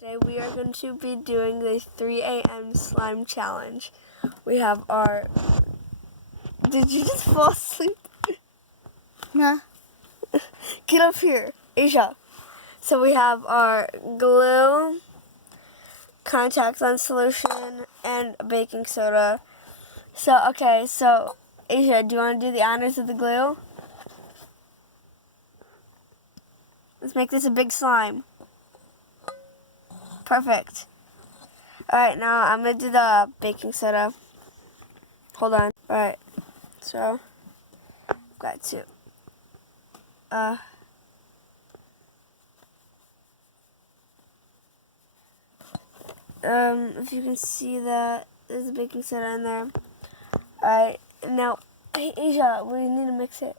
Today we are going to be doing the 3 a.m. slime challenge. We have our... Did you just fall asleep? Nah. Get up here, Asia. So we have our glue, contact lens solution, and baking soda. So, okay, so Asia, do you want to do the honors of the glue? Let's make this a big slime. Perfect. Alright, now I'm going to do the baking soda. Hold on. Alright, so I've got to if you can see that there's a baking soda in there. Alright, now hey Asia, we need to mix it.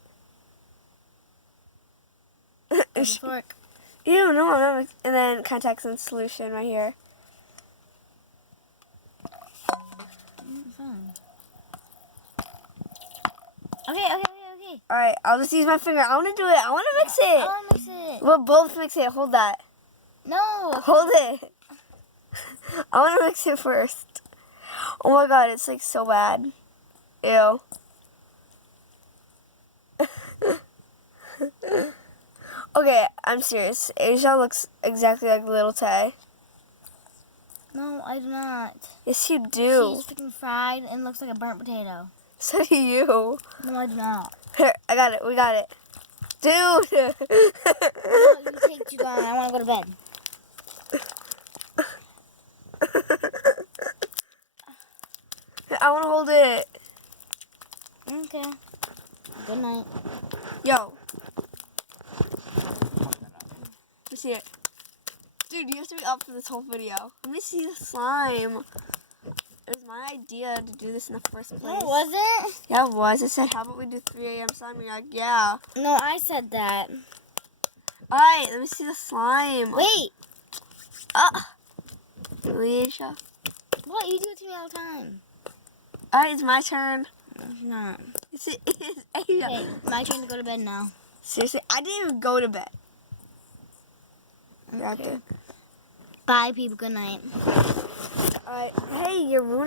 Fork. Ew, no, I'm not mix. And then contact lens solution right here. Okay. Alright, I'll just use my finger. I want to do it. I want to mix it. I want to mix it. We'll both mix it. Hold that. No. Hold it. I want to mix it first. Oh my god, it's like so bad. Ew. Okay, I'm serious. Asia looks exactly like Little Tay. No, I do not. Yes, you do. She's freaking fried and looks like a burnt potato. So do you. No, I do not. Here, I got it. We got it. Dude. No, you take too long. I want to go to bed. I want to hold it. Okay. Good night. Yo. Let me see it. Dude, you have to be up for this whole video. Let me see the slime. It was my idea to do this in the first place. No, it wasn't. Yeah, it was. I said, how about we do 3 a.m. slime? And you're like, yeah. No, I said that. Alright, let me see the slime. Wait. Alicia. What? You do it to me all the time. Alright, it's my turn. No, it's not. It's Asia. Okay, my turn to go to bed now. Seriously, I didn't even go to bed. Okay. Bye, people. Good night. Alright, hey, you're ruining